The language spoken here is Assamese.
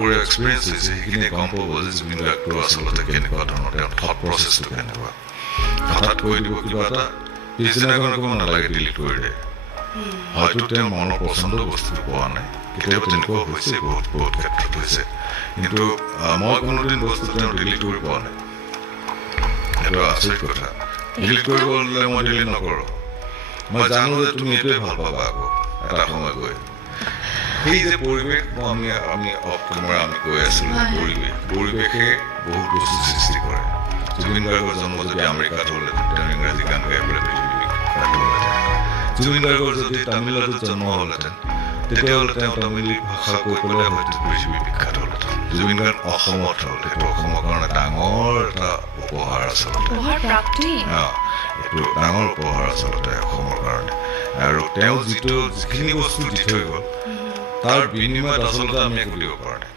কৰি এক্সপিৰিয়েঞ্চ হৈছে সেইখিনি গম পাব যে জুবিন গাৰ্গটো আচলতে কেনেকুৱা ধৰণৰ তেওঁৰ থট প্ৰচেছটো কেনেকুৱা হঠাৎ কৈ দিব কিবা এটা পিছদিনাখনে ক'ব নালাগে ডিলিট কৰি দে হয়তো তেওঁৰ মনৰ পচন্দৰ বস্তুটো পোৱা নাই কেতিয়াবা তেনেকুৱা হৈছে বহুত বহুত ক্ষেত্ৰত হৈছে কিন্তু মই কোনোদিন বস্তু তেওঁ ডিলিট কৰি পোৱা নাই সেইটো আচৰিত কথা ডিলিট কৰিব হ'লে মই ডিলিট নকৰোঁ মই জানো যে তুমি এইটোৱে ভাল পাবা আকৌ এটা সময় গৈ সেই যে পৰিৱেশ আমি আমি কৈ আছিলোঁ পৰিৱেশে বহুত বস্তু সৃষ্টি কৰে জুবিন গাৰ্গৰ জন্ম যদি আমেৰিকাত হ'লহেঁতেন তেওঁ ইংৰাজী গান গাই পেলাই পৃথিৱী বিখ্যাত হ'লহেঁতেন জুবিন গাৰ্গৰ যদি তামিলনাডুত জন্ম হ'লহেঁতেন তেতিয়াহ'লে তেওঁ তামিল ভাষা কৈ পেলাই হয়তো পৃথিৱী বিখ্যাত হ'লহেঁতেন জুবিন গাৰ্গ অসমত হ'ল সেইটো অসমৰ কাৰণে ডাঙৰ এটা উপহাৰ আচলতে এইটো ডাঙৰ উপহাৰ আচলতে অসমৰ কাৰণে আৰু তেওঁ যিখিনি বস্তু দি থৈ গ'ল তাৰ বিনিময়ত আচলতে আমি একো দিব পৰা নাই